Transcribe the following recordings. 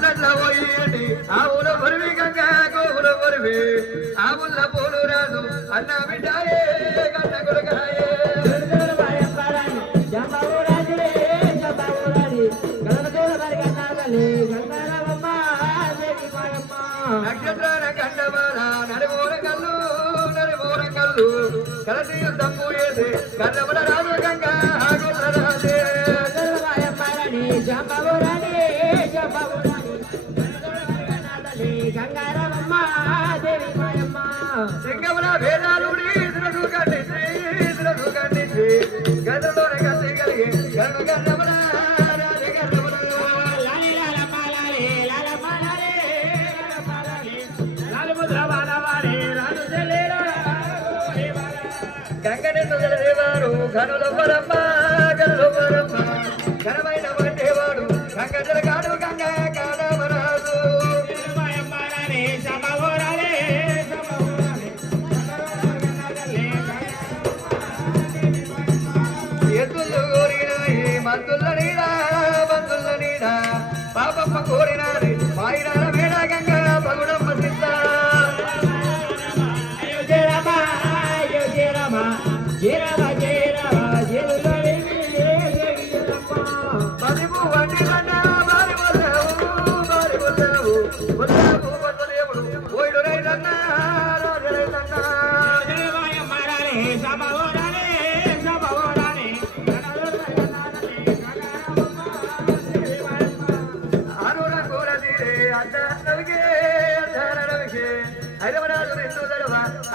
అన్నట్ల పోయేటి ఆవుల పొరివి గంగ గోవుల పొరివి ఆవుల పోలు రాదు అన్న బిడ్డాయే కన్న కొడుకాయే నక్షత్రాల కండమాల నడుమూర కళ్ళు కలసి తప్పు వేసి కన్నమల రాదు గంగ రాజే సింగముల వేదాలు ఖండించి గతంలో కలిసి కలిగి గను గన్నముల గంగనెన్ను గలదేవారు గనుల పరమ్మ ఘనమైన వండేవాడు గంగజల కాడు గంగ కాడమరాజు ఎద్దులు కోరినాయి మందుల నీడా పాపమ్మ కోరినాది మాయిరాల మేడ గంగ పగుడమ్మ సిద్ధ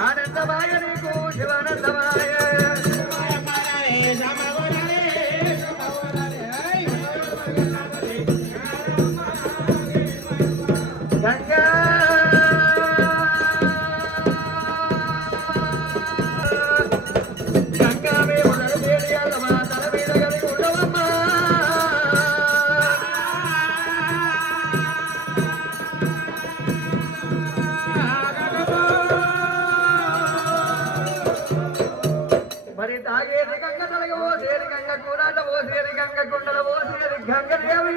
ఆనందమాయ నీకు శివానందమాయ గంగా గంగా మేము నడిపేడియాలమా తల మీద కలిగి ఉండవమ్మా మరి తాగేది గంగ తలగ పోసేది గంగ కూరాట పోసేది గంగ కుండల పోసేది గంగదేవి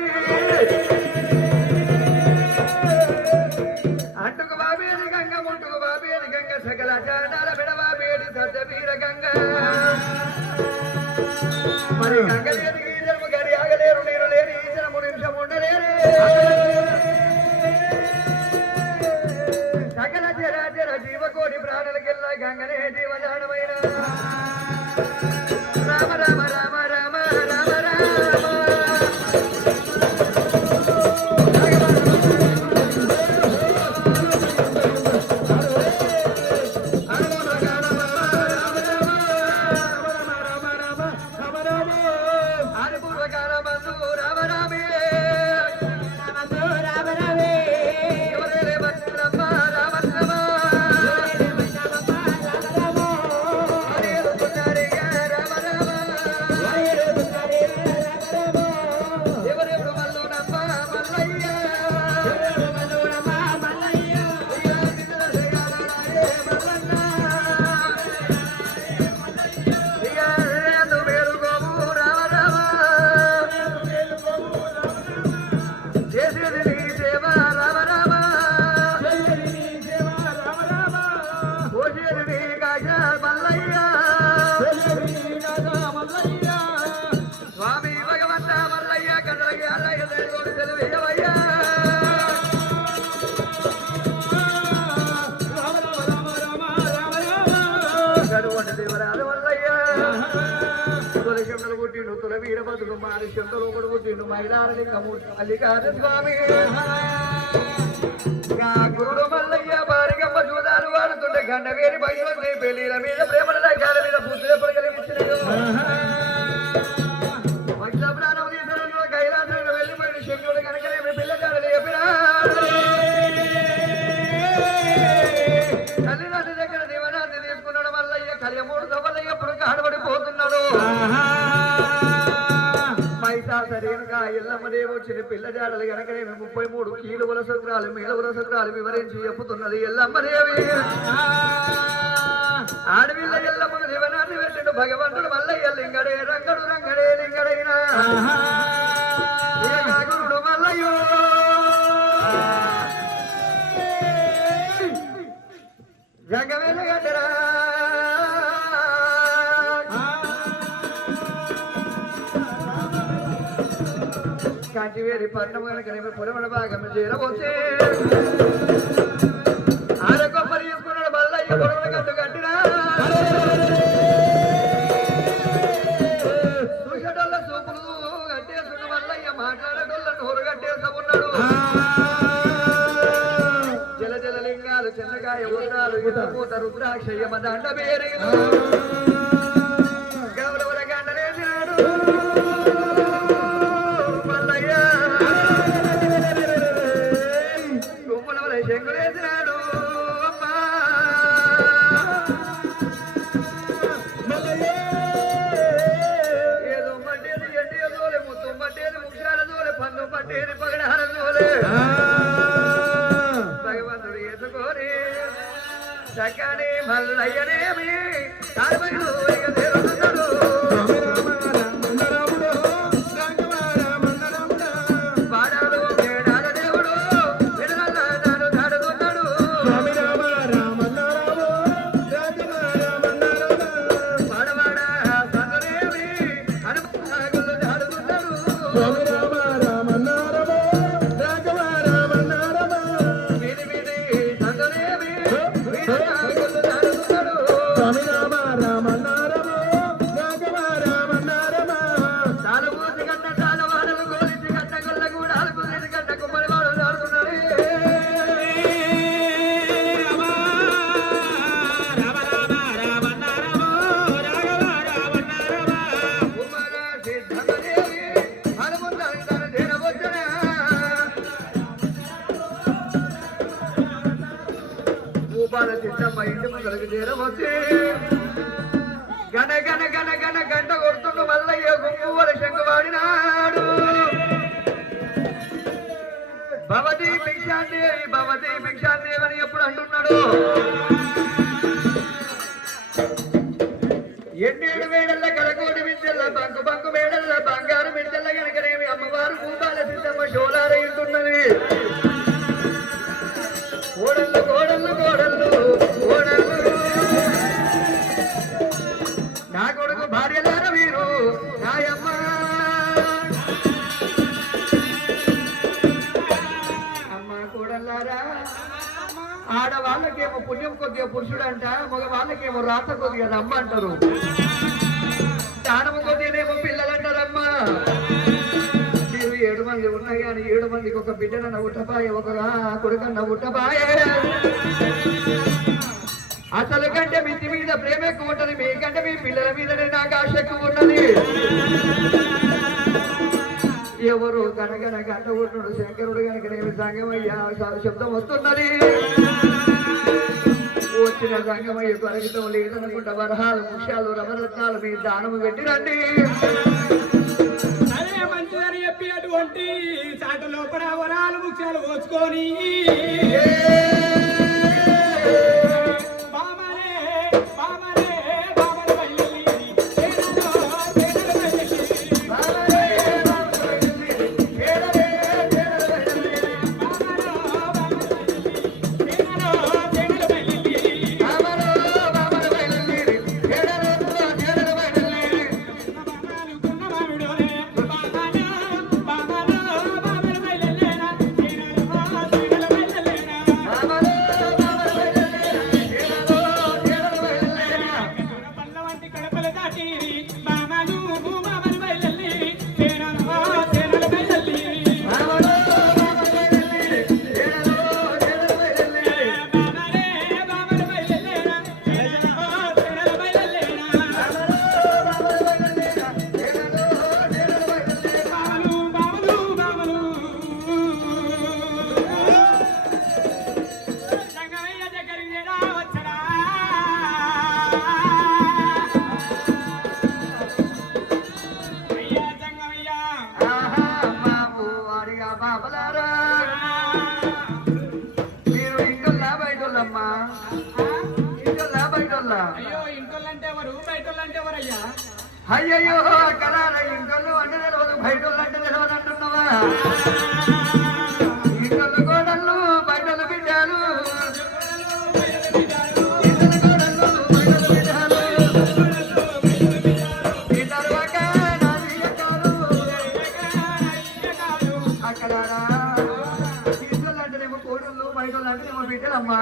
అంటుకు బాబేది గంగ ముట్టుకు బాబేది గంగ సకల చాటాల బిడబాబేది సత్యవీర గంగ మరి గంగ లేని గీజము గడి ఆగలేరు నీరు లేని ఈజనము నిమిషం ఉండలేరు సకల చరాచర జీవకోటి ప్రాణులకెల్లా గంగనే జీవదానమైన రామ రామ రామ రామ రామ రామ స్వామి భగవంత మల్లయ్య కన్నలకి అల్లయ్య దేవుడు తెలివయ్యవయ్యా గడువంట దేవరాలు మల్లయ్య తొలి శండలు పుట్టిండు తుల వీరభద్రుడు మారి శండలు ఒకడు పుట్టిండు మైలారని కమూర్తి మల్లికార్జున స్వామి గురుడు మల్లయ్య బారిగమ్మ చూదాలు వాడుతుండే గండవేరి బయలు పెళ్లిల మీద ప్రేమల దగ్గర మీద బుద్ధుల పొరగలి పుట్టినాడు ప్రాణం తీసరంలో కైలాసంలో వెళ్ళిపోయిన శంకుడు కనుకనేమి పిల్లగాడలు చెప్పినా తల్లిదండ్రి దగ్గర దీవనాన్ని తీసుకున్నాడు మల్లయ్య కలియమూడు సభలయ్య ఎప్పుడు కాడబడిపోతున్నాడు సరేనుగా ఎల్లమ్మదేవి వచ్చిన పిల్లజాడలు గనకనేమి 33 కీలువల సూత్రాలు మేలువల సూత్రాలు వివరించి చెప్పుతున్నది ఎల్లమ్మదేవి ఆడవిల్ల ఎల్లమ్మ దీవనాన్ని పెట్టిండు భగవంతుడు మల్లయ్య లింగడే రంగడు రంగడే లింగడైనా గురుడు మల్లయ్యో సంగమేల గడ్డరా కాంచివేరి పట్టణం కనుక పొలమల భాగం చేరబోతే ఆరకొమ్మరి తీసుకున్నాడు బల్లయ్య పొలమల గట్టు కట్టినా చూసేటోళ్ళ చూపులు కట్టేసుకున్న బల్లయ్య మాట్లాడేటోళ్ళ నోరు కట్టేసుకున్నాడు జల జల లింగాలు చిన్నకాయ ఊరాలు పూత రుద్రాక్షయ్య దండ పేరు గౌరవల గండలేసినాడు శంకులేసినాడు అమ్మా ఏదో మట్టేది ఎండి దోలే ముత్తు మట్టేది ముఖ్యాల దోలే పండు మట్టేది పగడాల దోలే భగవంతుడు ఎదుకోని చక్కని మల్లయ్యనేమి తాడుబైలు ఇక తెరుతున్నాడు గన గన గన గన గంట కొడుతుండు మల్లయ్య గుంపువల శంకువాడినాడు భవతి భిక్షాందేవి అని ఎప్పుడు అంటున్నాడు ఎన్నేడు వేడల్ల కలకోటి మిద్దెల్ల బంకు బంకు వేడల్ల బంగారు మిద్దెల్ల గనకనేమి అమ్మవారు భూపాల సిద్ధమ్మ షోలారయుతున్నది కోడళ్ళు కోడళ్ళు కోడళ్ళు కోడళ్ళు నా కొడుకు భార్యలార వీరు నాయమ్మ అమ్మ కోడళ్ళారా ఆడవాళ్ళకేమో పుణ్యం కొద్దిగా పురుషుడు అంట మగ వాళ్ళకేమో రాత కొద్దిగా రమ్మ అంటారు దానము కొద్దిగానేమో పిల్లలంటారమ్మా మీరు 7 మంది ఉన్నాయి కానీ 7 మందికి ఒక బిడ్డనన్న ఉట్టపాయ ఒక కొడుకన్న ఉట్టపాయ అసలు కంటే మితి మీద ప్రేమ ఎక్కువ ఉంటది మీకంటే మీ పిల్లల మీదనే నాకు ఆశ ఎక్కువ ఉన్నది ఎవరు కనగన గంట ఉంటున్నాడు శంకరుడు కనుకనేమి సంగమయ్య శబ్దం వస్తున్నది వచ్చిన సంగమయ్య పరిమితం లేదనుకుంటా వరహాలు ముఖ్యాలు రవరత్నాలు మీ దానము పెట్టిరండి అదే మంచిదని చెప్పి అటువంటి చాట లోపల వరాలు ముఖ్యాలు పోచుకొని అయ్యయ్యో కళాల ఇంట్లో అంటే తెలియదు బయట అంటే తెలియదు అంటున్నావా ఇంట్లో కోడళ్ళు బయటలు బిడ్డాలు మా